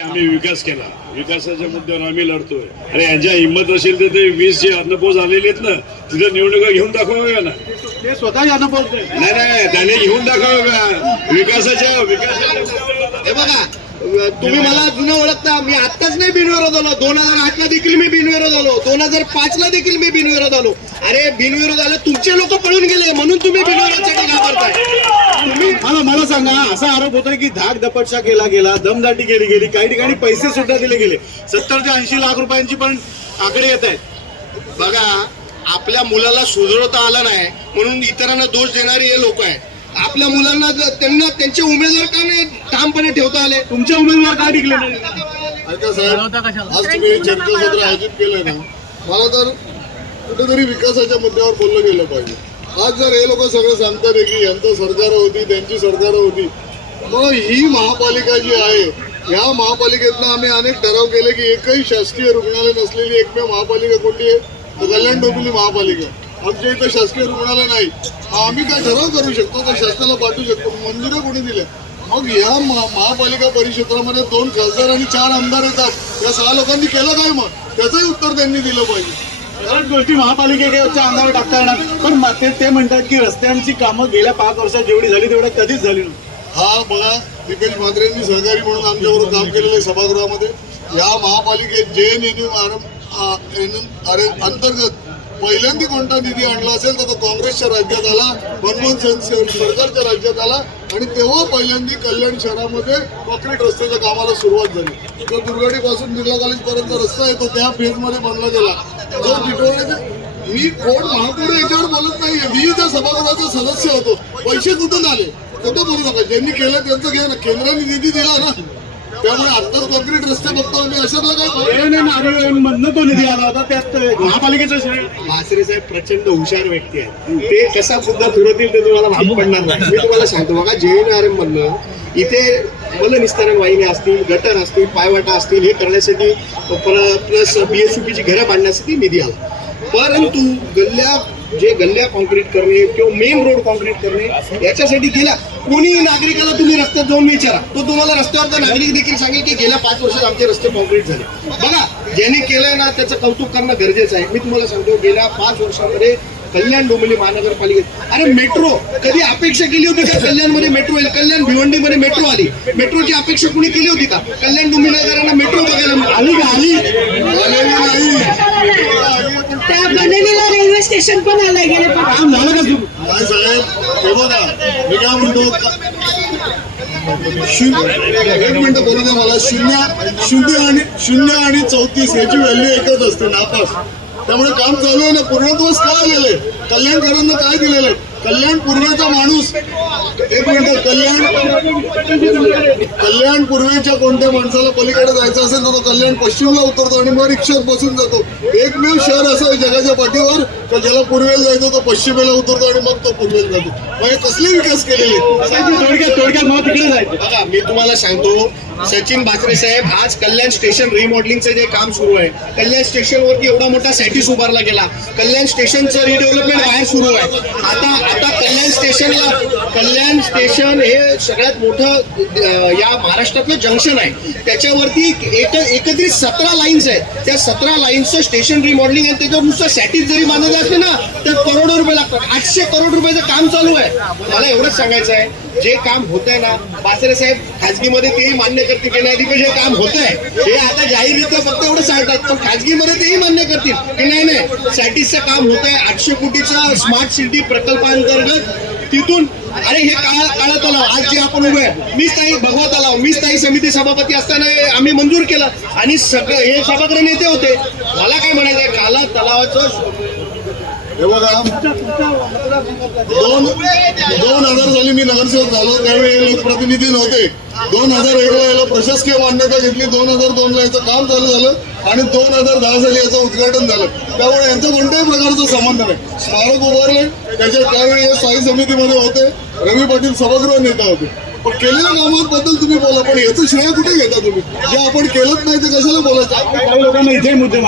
आम्ही विकास केला, विकासाच्या मुद्द्यावर आम्ही लढतोय. अरे यांच्या हिंमत असेल तर ते 20 जे अन्नपोज आलेले आहेत ना, तिथं निवडणुका घेऊन दाखवा ना. ते स्वतः अन्नपोज नाही त्याने घेऊन दाखवा का विकासाच्या. हे बघा, तुम्ही मला जुनं ओळखता. मी आत्ताच नाही बिनविरोध आलो. 2008 ला देखील मी बिनविरोध आलो. 2005 ला देखील मी बिनविरोध आलो. अरे बिनविरोध आलो, तुमचे लोक पळून गेले म्हणून तुम्ही बिनविरोधसाठी घाबरताय. तुम्ही मला सांगा, असा आरोप होतोय की धाक दपटशा केला गेला, दमदाटी केली गेली, काही ठिकाणी पैसे सुद्धा दिले गेले. 70 ते 80 लाख रुपयांची पण आकडे येत आहेत. बघा, आपल्या मुलाला सुधारता आलं नाही म्हणून इतरांना दोष देणारे हे लोक आहेत. आपल्या मुलांना त्यांना त्यांचे उमेदवार का नाही ठामपणे ठेवता आले? तुमचे उमेदवार का टिकले नाही? ऐका साहेब, आज तुम्ही चर्चासत्र आयोजित केलंय ना, मला तर कुठेतरी विकासाच्या मुद्द्यावर बोललं गेलं पाहिजे. आज जर हे लोक सगळं सांगतात की यांचं सरकार होती, त्यांची सरकार होती, मग ही महापालिका जी आहे, या महापालिकेतनं आम्ही अनेक ठराव केले की एकही शासकीय रुग्णालय नसलेली एकमेव महापालिका कोणती आहे? तर कल्याण डोंबिवली महापालिका. आमच्या इथं शासकीय रुग्णालय नाही. आम्ही काय ठराव करू शकतो, तर शासनाला पाठवू शकतो. मंजुऱ्या कोणी दिल्या? मग या महापालिका परिक्षेत्रामध्ये 2 खासदार आणि 4 आमदार येतात. या 6 लोकांनी केलं काय? मग त्याचंही उत्तर त्यांनी दिलं पाहिजे. बऱ्याच गोष्टी महापालिकेच्या अंगावर टाकता येणार, पण ते म्हणतात की रस्त्यांची कामं गेल्या 5 वर्षात जेवढी झाली तेवढ्या कधीच झाली नाही. हा बघा, निकेश म्हात्रेंनी सहकारी म्हणून आमच्याबरोबर काम केलेलं आहे सभागृहामध्ये. या महापालिकेत अंतर्गत पहिल्यांदा कोणता निधी आणला असेल तर तो काँग्रेसच्या राज्यात आला, मनमोहन सिंग सरकारच्या राज्यात आला, आणि तेव्हा पहिल्यांदा कल्याण शहरामध्ये कॉन्क्रीट रस्त्याच्या कामाला सुरुवात झाली. जो दुर्गाडीपासून बिर्ला कॉलेजपर्यंत रस्ता आहे तो त्या फेजमध्ये बनला गेला. जो टिटोळे, मी कोण महापौर याच्यावर बोलत नाहीये, मी त्या सभागृहाचा सदस्य होतो. पैसे कुठून आले कुठं बोलू नका. ज्यांनी केलं त्यांचं घ्या ना. केंद्राने निधी दिला ना, त्यामुळे आत्ताच कॉन्क्रीट रस्ते बघतो आम्ही. अशातला काय मधनं तो निधी आला होता, त्यात महापालिकेचं श्रेय. म्हात्रे साहेब प्रचंड हुशार व्यक्ती आहेत. ते कसा मुद्दा फिरवतील ते तुम्हाला माहीत पडणार नाही. मी तुम्हाला सांगतो बघा, JNRM मधनं इथे मलनिस्तारण वाहिनी असतील, गटर असतील, पायवाटा असतील, हे करण्यासाठी प्लस BSUP ची घरं बांधण्यासाठी निधी आला. परंतु गल्ल्या कॉन्क्रीट करणे किंवा मेन रोड कॉन्क्रीट करणे याच्यासाठी गेला कोणी नागरिकाला तुम्ही रस्त्यात जाऊन विचारा, तो तुम्हाला रस्त्यावरचा नागरिक देखील सांगेल की गेल्या 5 वर्षात आमचे रस्ते कॉन्क्रीट झाले. बघा, ज्यांनी केलंय ना त्याचं कौतुक करणं गरजेचं आहे. मी तुम्हाला सांगतो, गेल्या 5 वर्षामध्ये कल्याण डोंबिवली महानगरपालिकेत, अरे मेट्रो कधी अपेक्षा केली होती का कल्याणमध्ये मेट्रो येईल? कल्याण भिवंडीमध्ये मेट्रो आली. मेट्रोची अपेक्षा कुणी केली होती का? कल्याण डोंबिवलीकरांना मेट्रो बघायला आली का? आलेली नाही. त्या बनलेला रेल्वे स्टेशन पण आलंय गेले काम झालं का? काय साहेब, हे बघा, मी काय म्हणतो, एक मिनिट बोलू द्या मला. 0 आणि 34 याची व्हॅल्यू एकच असते, नापास. त्यामुळे काम चालू आहे ना. पूर्णत्वच काय आलेलं आहे? कल्याणकरांना काय दिलेलं आहे? कल्याण पूर्वेचा माणूस, एक मिनिट, कल्याण पूर्वेच्या कोणत्या माणसाला पलीकडे जायचं असेल तर तो कल्याण पश्चिमला उतरतो आणि मग रिक्षात बसून जातो. एकमेव शहर असं आहे जगाच्या पाठीवर तर ज्याला पूर्वेला जायचं तो पश्चिमेला उतरतो आणि मग तो पूर्वेला जातो. मग हे कसले विकास केलेले? थोडक्यात मग तिकडे जायचं. बघा, मी तुम्हाला सांगतो, सचिन बाचरे साहेब, आज कल्याण स्टेशन रिमॉडेलिंगचं जे काम सुरू आहे, कल्याण स्टेशनवरती एवढा मोठा सॅटिस उभारला गेला. कल्याण स्टेशनचं रिडेव्हलपमेंट बाहेर सुरू आहे. आता कल्याण स्टेशन हे सगळ्यात मोठं या महाराष्ट्रातलं जंक्शन आहे. त्याच्यावरती एकत्रित 17 लाईन्स आहेत. त्या 17 लाईन्सचं स्टेशन रिमॉडेलिंग आणि त्याच्यावर नुसतं सॅटिस जरी बांधायचं असले ना तर करोडो रुपये लागतात. 800 करोड रुपयाचं काम चालू आहे. मला एवढंच सांगायचं आहे, जे काम होत आहे ना, बाचरे साहेब खाजगीमध्ये तेही मान्य करतील की नाही जे काम होत आहे, हे आता जाहीररित्या फक्त एवढं सांगतात, पण खाजगीमध्ये तेही मान्य करतील की नाही सॅटिसचं काम होत आहे. 800 कोटीचा स्मार्ट सिटी प्रकल्पांतर्गत तिथून, अरे हे काळा तलाव आज जे आपण उभे आहे, मी स्थायी भगवा तलाव, मी स्थायी समिती सभापती असताना आम्ही मंजूर केलं आणि सगळे हे सभागृह नेते होते. मला काय म्हणायचं आहे, काळा तलावाचं हे बघा, 2000 साली मी नगरसेवक झालो, त्यावेळी लोकप्रतिनिधी नव्हते. 2001ला याला प्रशासकीय मान्यता घेतली. 2002ला याचं काम चालू झालं आणि 2010 साली याचं उद्घाटन झालं. त्यामुळे यांचं कोणत्याही प्रकारचा संबंध नाही. स्मारक उभारले त्याच्या त्यावेळी हे स्थायी समितीमध्ये होते. रवी पाटील सभागृह नेता होते. पण केलेल्या कामांबद्दल तुम्ही बोला, पण याचं श्रेय कुठे घेता तुम्ही? जे आपण केलंच नाही ते कशाला बोलायचं? काही लोकांना इथे मुद्दे